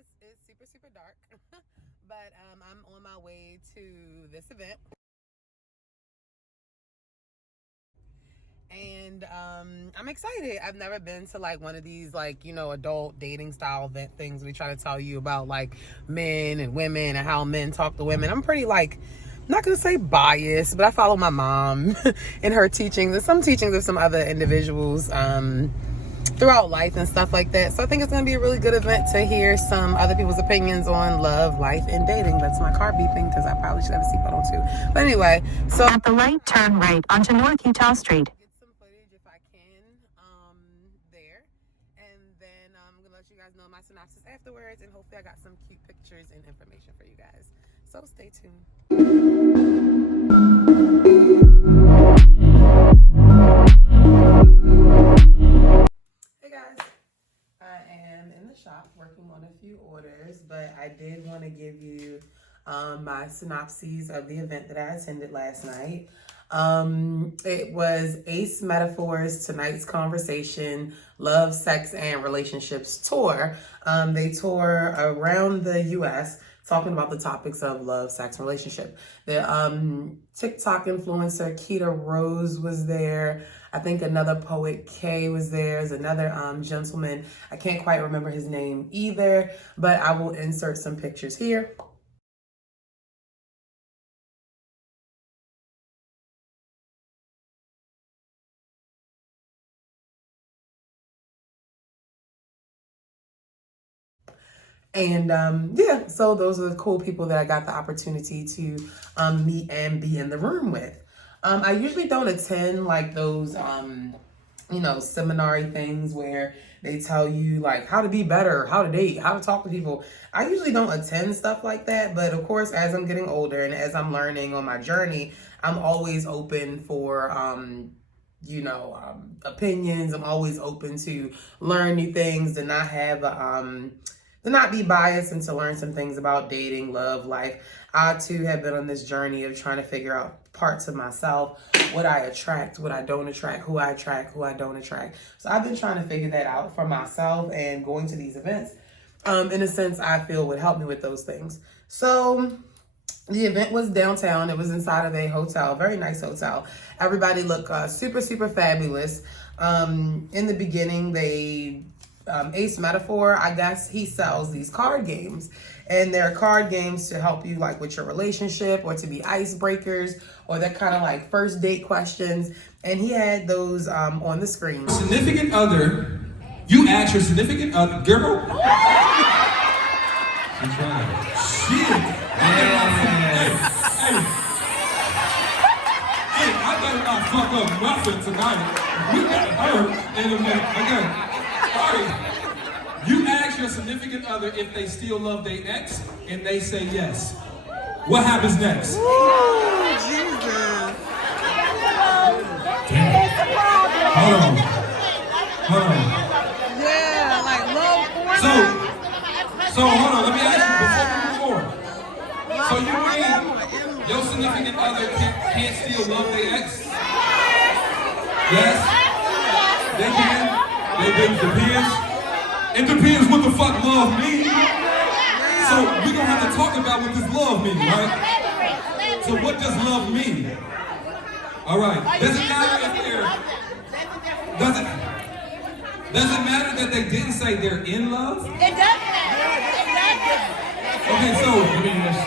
guys, it's super, super dark, but I'm on my way to this event. And I'm excited. I've never been to like one of these like, adult dating style event things. We try to tell you about like men and women and how men talk to women. I'm pretty like, not gonna say biased, but I follow my mom in her teachings and some teachings of some other individuals throughout life and stuff like that. So I think it's going to be a really good event to hear some other people's opinions on love, life, and dating. That's my car beeping because I probably should have a seatbelt on too. But anyway, so at the light, turn right onto North Utah Street. Get some footage if I can there. And then I'm going to let you guys know my synopsis afterwards. And hopefully I got some cute pictures and information for you guys. So stay tuned. Shop working on a few orders, but I did want to give you my synopses of the event that I attended last night. It was Ace Metaphors Tonight's Conversation Love, Sex, and Relationships tour. They tour around the U.S. talking about the topics of love, sex, and relationship. The TikTok influencer Keita Rose was there. I think another poet, Kay, was there. There's another gentleman. I can't quite remember his name either, but I will insert some pictures here. And yeah, so those are the cool people that I got the opportunity to meet and be in the room with. I usually don't attend like those seminary things where they tell you like how to be better, how to date, how to talk to people. I usually don't attend stuff like that, but of course, as I'm getting older and as I'm learning on my journey, I'm always open for opinions. I'm always open to learn new things, to not have to not be biased and to learn some things about dating, love, life. I too have been on this journey of trying to figure out parts of myself, what I attract, what I don't attract, who I attract, who I don't attract. So I've been trying to figure that out for myself, and going to these events, in a sense, I feel would help me with those things. So the event was downtown. It was inside of a hotel, very nice hotel. Everybody looked super, super fabulous. In the beginning, Ace Metaphor, I guess he sells these card games, and they're card games to help you like with your relationship or to be icebreakers, or that kind of like first date questions. And he had those on the screen. Significant other, you ask your significant other, girl. She's right. Shit. Hey, I better not fuck up nothing tonight. We got her in a minute. Okay. You ask your significant other if they still love their ex, and they say yes. What happens next? Ooh, Jesus. Hold on. Yeah, like love for So hold on, let me ask you before we move forward. So you mean your significant other can't still love their ex? Yes? They can? It depends. It depends what the fuck love means. So we're gonna have to talk about what this love means, right? So what does love mean? Alright. Does it matter if does it matter that they didn't say they're in love? It does matter. Okay, so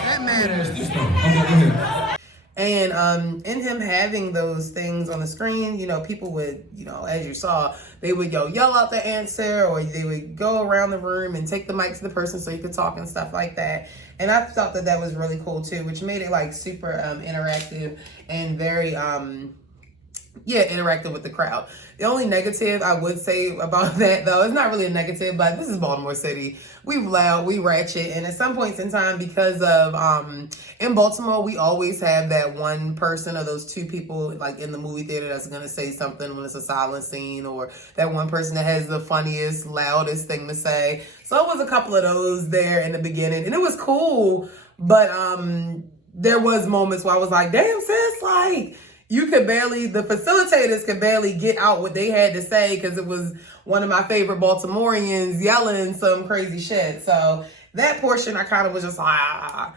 that matters. Okay, go ahead. And in him having those things on the screen, people would, as you saw, they would yell out the answer, or they would go around the room and take the mic to the person so you could talk and stuff like that. And I thought that was really cool too, which made it like super interactive and very interactive with the crowd. The only negative I would say about that, though, it's not really a negative, but this is Baltimore City. We loud, we ratchet, and at some points in time, because of in Baltimore, we always have that one person or those two people like in the movie theater that's gonna say something when it's a silent scene, or that one person that has the funniest, loudest thing to say. So it was a couple of those there in the beginning, and it was cool, but there was moments where I was like, damn sis, like, the facilitators could barely get out what they had to say because it was one of my favorite Baltimoreans yelling some crazy shit. So that portion I kind of was just like,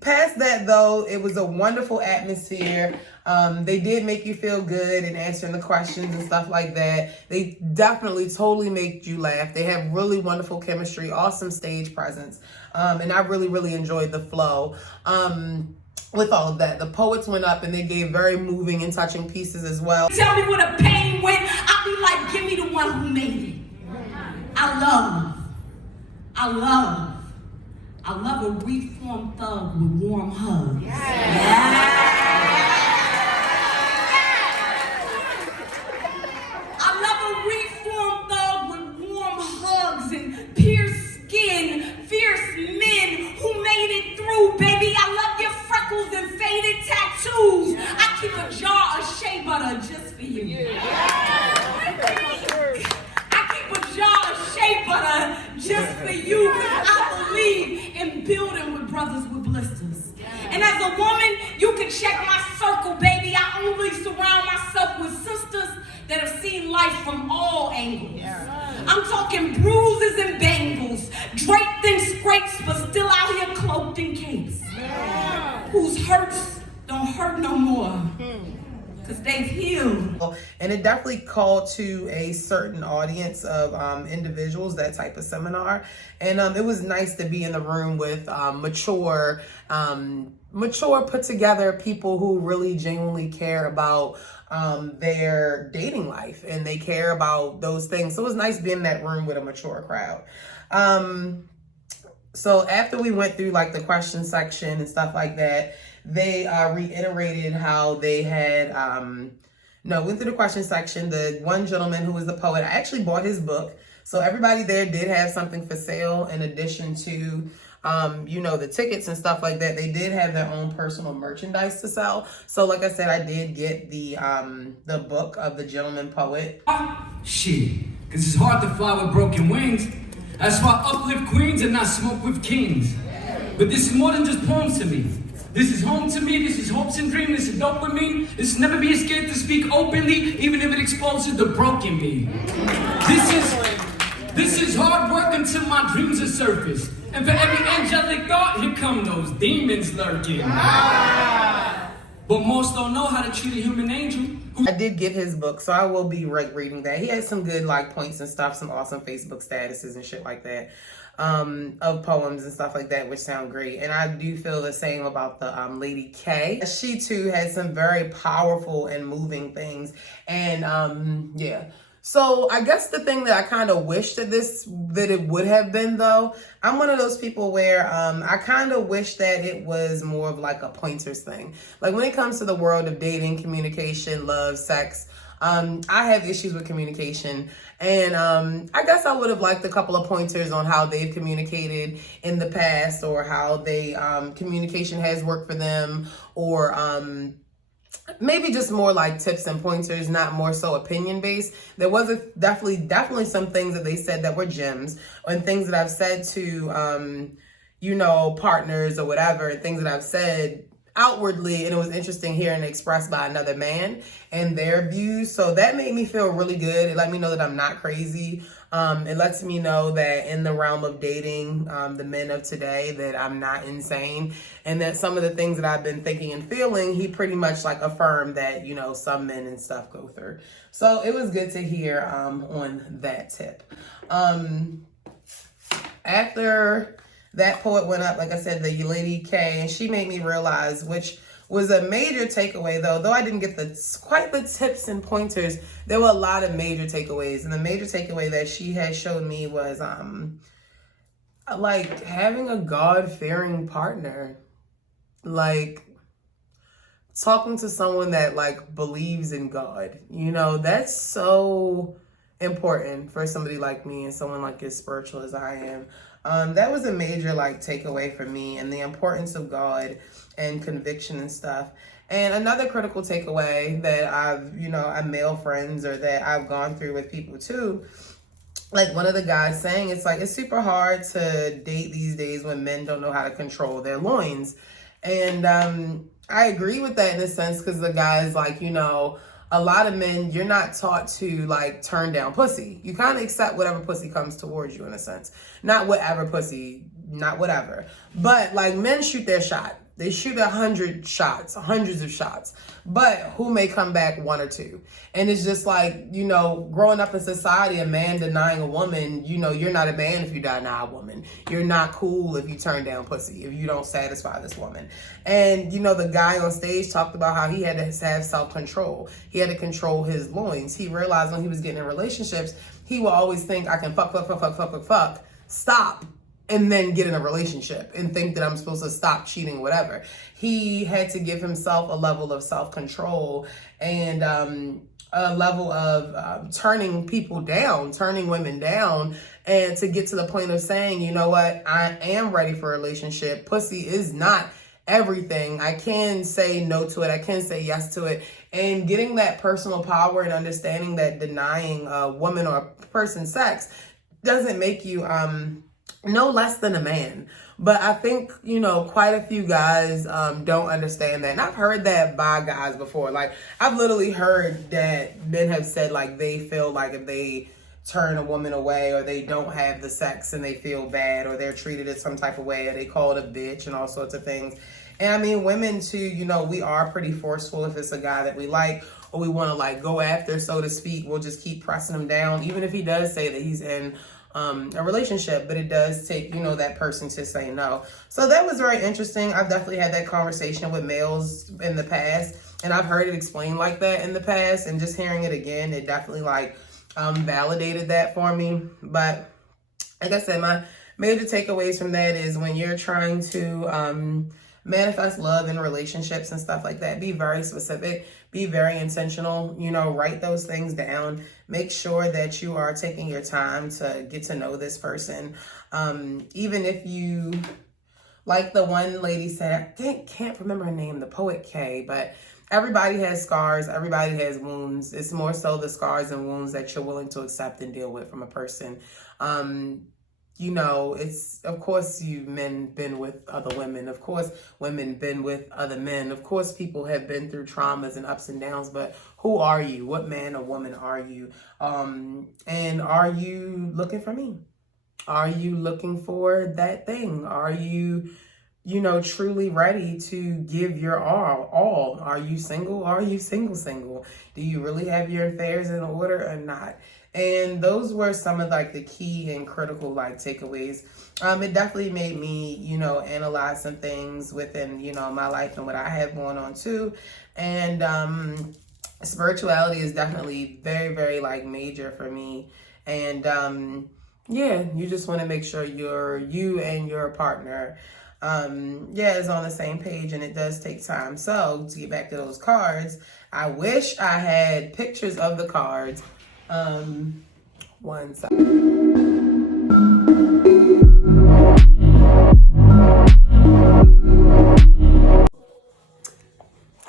past that though, it was a wonderful atmosphere. They did make you feel good in answering the questions and stuff like that. They definitely totally make you laugh. They have really wonderful chemistry, awesome stage presence. And I really, really enjoyed the flow. With all of that, the poets went up and they gave very moving and touching pieces as well. Tell me where the pain went. I'll be like, give me the one who made it. I love a reformed thug with warm hugs. I love a reformed thug with warm hugs and pierced skin, fierce men who made it through, baby. I love your freckles and faded tattoos. I keep a jar of shea butter just for you. I keep a jar of shea butter just for you. I believe in building with brothers with blisters. And as a woman, you can check my circle, baby. I only surround myself with sisters that have seen life from all angles. I'm talking bruises and bangles, draped in scrapes, but still out here cloaked in capes. Whose hurts don't hurt no more, because they've healed. And it definitely called to a certain audience of individuals, that type of seminar. And it was nice to be in the room with mature, put together people who really genuinely care about their dating life and they care about those things. So it was nice being in that room with a mature crowd. So after we went through like the question section and stuff like that, they reiterated how they had, went through the question section. The one gentleman who was the poet, I actually bought his book. So everybody there did have something for sale in addition to, the tickets and stuff like that. They did have their own personal merchandise to sell. So like I said, I did get the book of the gentleman poet. Shit, because it's hard to fly with broken wings. That's why I uplift queens and not smoke with kings. But this is more than just poems to me. This is home to me, this is hopes and dreams, this is dopamine. This is never being scared to speak openly, even if it exposes the broken me. This is hard work until my dreams are surfaced. And for every angelic thought, here come those demons lurking. But most don't know how to treat a human angel. I did get his book, so I will be reading that. He has some good points and stuff, some awesome Facebook statuses and shit like that, of poems and stuff like that, which sound great. And I do feel the same about the Lady K. She too has some very powerful and moving things. And yeah. So I guess the thing that I kind of wish that it would have been, though, I'm one of those people where I kind of wish that it was more of like a pointers thing. Like when it comes to the world of dating, communication, love, sex, I have issues with communication. And I guess I would have liked a couple of pointers on how they've communicated in the past, or how they communication has worked for them, or maybe just more like tips and pointers, not more so opinion based. There was definitely some things that they said that were gems, and things that I've said to, partners or whatever, and things that I've said outwardly, and it was interesting hearing it expressed by another man and their views. So that made me feel really good. It let me know that I'm not crazy. It lets me know that in the realm of dating, the men of today, that I'm not insane, and that some of the things that I've been thinking and feeling, he pretty much affirmed that, some men and stuff go through. So it was good to hear on that tip. After that poet went up, like I said, the Lady K, and she made me realize, which was a major takeaway, though I didn't get quite the tips and pointers, there were a lot of major takeaways. And the major takeaway that she had showed me was having a God-fearing partner. Talking to someone that believes in God. That's so important for somebody like me and someone as spiritual as I am. That was a major takeaway for me, and the importance of God and conviction and stuff. And another critical takeaway that I've, male friends, or that I've gone through with people too, one of the guys saying, it's super hard to date these days when men don't know how to control their loins. And I agree with that in a sense, because the guy's a lot of men, you're not taught to like turn down pussy. You kind of accept whatever pussy comes towards you in a sense. Not whatever pussy, not whatever. But like men shoot their shot. They shoot 100 shots, hundreds of shots, but who may come back 1 or 2? And it's just like, you know, growing up in society, a man denying a woman, you know, you're not a man if you deny a woman. You're not cool if you turn down pussy, if you don't satisfy this woman. And, you know, the guy on stage talked about how he had to have self-control. He had to control his loins. He realized when he was getting in relationships, he would always think, I can fuck, stop, and then get in a relationship and think that I'm supposed to stop cheating, whatever. He had to give himself a level of self-control and a level of turning people down, turning women down, and to get to the point of saying, you know what, I am ready for a relationship. Pussy is not everything. I can say no to it. I can say yes to it. And getting that personal power and understanding that denying a woman or a person sex doesn't make you no less than a man. But I think, you know, quite a few guys don't understand that. And I've heard that by guys before. Like, I've literally heard that men have said, like, they feel like if they turn a woman away or they don't have the sex and they feel bad or they're treated in some type of way or they called a bitch and all sorts of things. And I mean, women too, you know, we are pretty forceful if it's a guy that we like or we want to like go after, so to speak. We'll just keep pressing him down, even if he does say that he's in a relationship, but it does take, you know, that person to say no. So that was very interesting. I've definitely had that conversation with males in the past, and I've heard it explained like that in the past, and just hearing it again, it definitely like validated that for me. But like I said, my major takeaways from that is when you're trying to manifest love in relationships and stuff like that, be very specific, be very intentional, you know, write those things down. Make sure that you are taking your time to get to know this person. Even if you, like the one lady said, I can't remember her name, the poet K, but everybody has scars, everybody has wounds. It's more so the scars and wounds that you're willing to accept and deal with from a person. You know, it's, of course, you men been with other women. Of course, women been with other men. Of course, people have been through traumas and ups and downs, but who are you? What man or woman are you? And are you looking for me? Are you looking for that thing? Are you, you know, truly ready to give your all? Are you single? Are you single? Do you really have your affairs in order or not? And those were some of like the key and critical like takeaways. It definitely made me, you know, analyze some things within, you know, my life and what I have going on too. And spirituality is definitely very, very like major for me. And yeah, you just want to make sure you and your partner is on the same page, and it does take time. So to get back to those cards, I wish I had pictures of the cards. One side.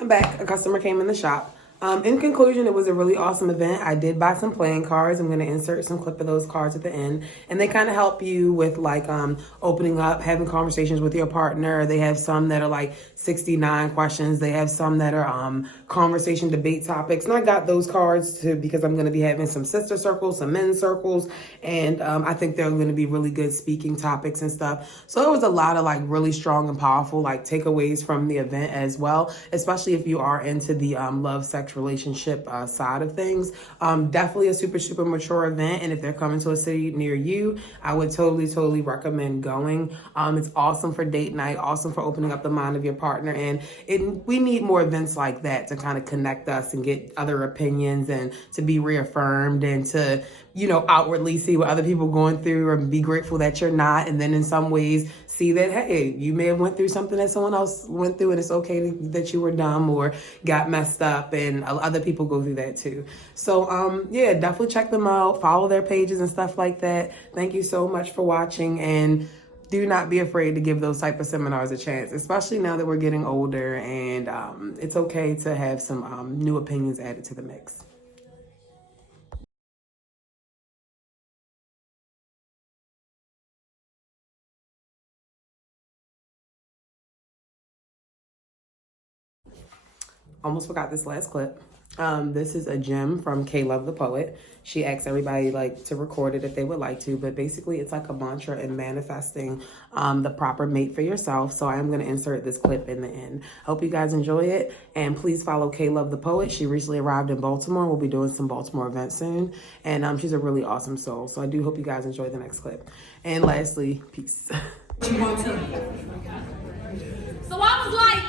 I'm back. A customer came in the shop. In conclusion, it was a really awesome event. I did buy some playing cards. I'm going to insert some clip of those cards at the end. And they kind of help you with like opening up, having conversations with your partner. They have some that are like 69 questions. They have some that are conversation debate topics. And I got those cards too because I'm going to be having some sister circles, some men's circles. And I think they're going to be really good speaking topics and stuff. So it was a lot of like really strong and powerful like takeaways from the event as well, especially if you are into the love, sex, relationship side of things. Definitely a super mature event, and if they're coming to a city near you, I would totally recommend going. It's awesome for date night, awesome for opening up the mind of your partner, and we need more events like that to kind of connect us and get other opinions and to be reaffirmed and to, you know, outwardly see what other people are going through or be grateful that you're not, and then in some ways see that, hey, you may have went through something that someone else went through and it's okay that you were dumb or got messed up, and other people go through that too. So yeah, definitely check them out, follow their pages and stuff like that. Thank you so much for watching, and do not be afraid to give those type of seminars a chance, especially now that we're getting older, and it's okay to have some new opinions added to the mix. Almost forgot this last clip. This is a gem from K Love the Poet. She asked everybody like to record it if they would like to, but basically it's like a mantra in manifesting the proper mate for yourself. So I'm going to insert this clip in the end. Hope you guys enjoy it, and please follow K Love the Poet. She recently arrived in Baltimore. We'll be doing some Baltimore events soon, and she's a really awesome soul. So I do hope you guys enjoy the next clip. And lastly, peace. You want to? So I was like,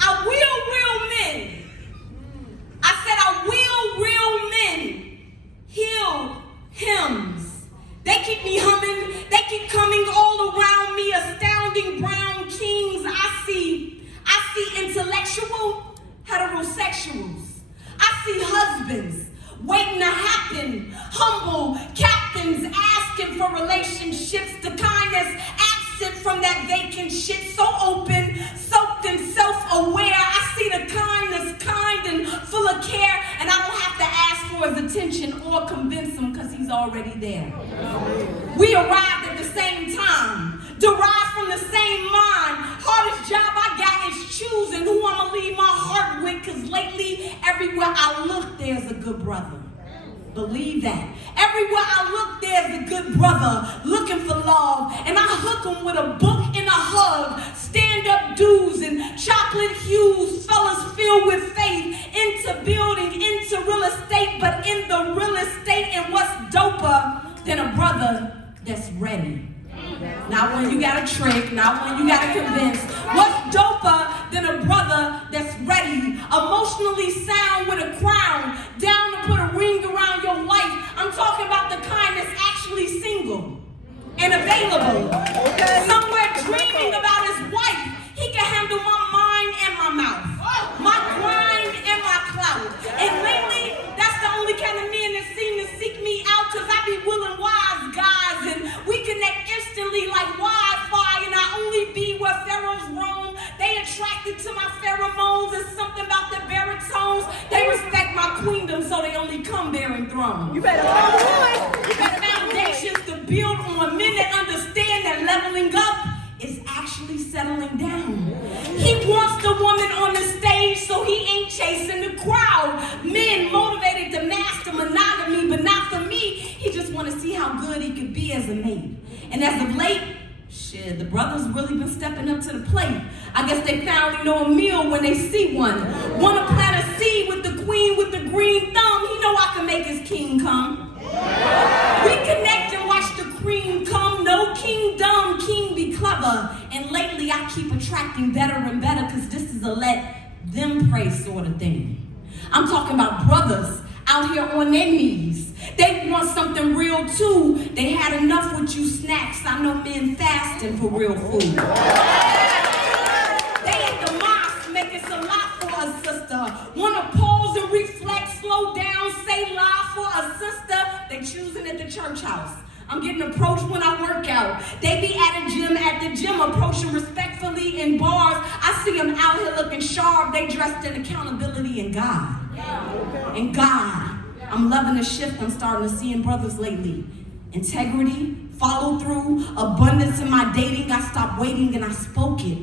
I will real men. I said, I will real men heal hymns. They keep me humming. They keep coming all around me. Astounding brown kings. I see intellectual heterosexuals. I see husbands waiting to happen. Humble captains asking for relationships. The kindness absent from that vacant shit. So open, soaked in self-aware. I see the kindness, kind and full of care. And I don't have to ask for his attention or convince him because he's already there. We arrived at the same time. Derived from the same mind. Hardest job I got is choosing who I'ma leave my heart with. Because lately, everywhere I look, there's a good brother. Believe that. Everywhere I look, there's a good brother looking for love. And I hook him with a book and a hug. Stand-up dudes and chocolate hues. Fellas filled with faith. Into building, into real estate. But in the real estate, and what's doper than a brother that's ready? Not when you got a trick, not when you got to convince. What's doper than a brother that's ready? Emotionally sound with a crown, down to put a ring around your life. I'm talking about the kind that's actually single and available. Somewhere dreaming about his wife. He can handle my mind and my mouth, my grind and my clout. And lately, that's the only kind of men that seem to seek me out, because I be willing wise guys, and we connect instantly like Wi-Fi, and I only be where pharaohs roam. They attracted to my pheromones. There's something about the baritones. They respect my queendom, so they only come bearing thrones. You better foundations to build on. Men that understand that leveling up is actually settling down. He wants the woman on the stage, so he ain't chasing the crowd. Men motivated to master monogamy, but not for me. He just want to see how good he could be as a mate. And as of late, shit, the brothers really been stepping up to the plate. I guess they finally know a meal when they see one. Wanna plant a seed with the queen with the green thumb. He know I can make his king come. We connect and watch the cream come. No kingdom, king be clever. And lately I keep attracting better and better, because this is a let them pray sort of thing. I'm talking about brothers out here on their knees. They want something real too. They had enough with you snacks. I know men fasting for real food. They at the mosque making salat for a sister. Wanna pause and reflect, slow down, say la for a sister. They choosing at the church house. I'm getting approached when I work out. They be at the gym, approaching respectfully in bars. I see them out here looking sharp. They dressed in accountability and God. And God. I'm loving the shift I'm starting to see in brothers lately. Integrity, follow through, abundance in my dating. I stopped waiting and I spoke it.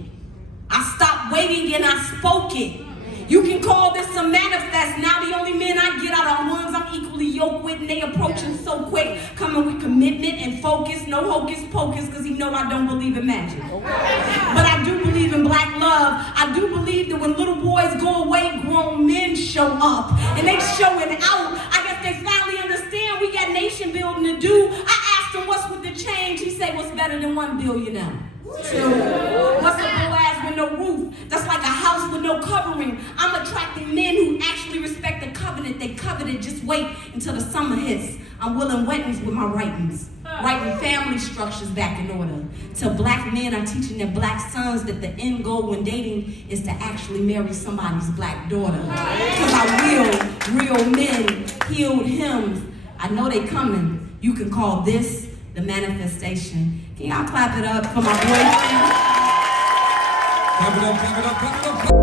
I stopped waiting and I spoke it. You can call this a manifest. Now the only men I get are the ones I'm equally yoked with, and they approaching so quick, coming with commitment and focus, no hocus pocus, because he know I don't believe in magic. But I do believe in black love. I do believe that when little boys go away, grown men show up, and they showing out. I guess they finally understand we got nation building to do. I asked him what's with the change. He said, what's better than 1 billionaire? What's a Boaz with no roof? That's like a house with no covering. I'm attracting men who actually respect the covenant. They coveted. Just wait until the summer hits. I'm willing weddings with my writings. Writing family structures back in order. Till black men are teaching their black sons that the end goal when dating is to actually marry somebody's black daughter. Because I will real men healed hymns. I know they coming. You can call this the manifestation. Can y'all clap it up for my boyfriend? Clap it up, clap it up, clap it up.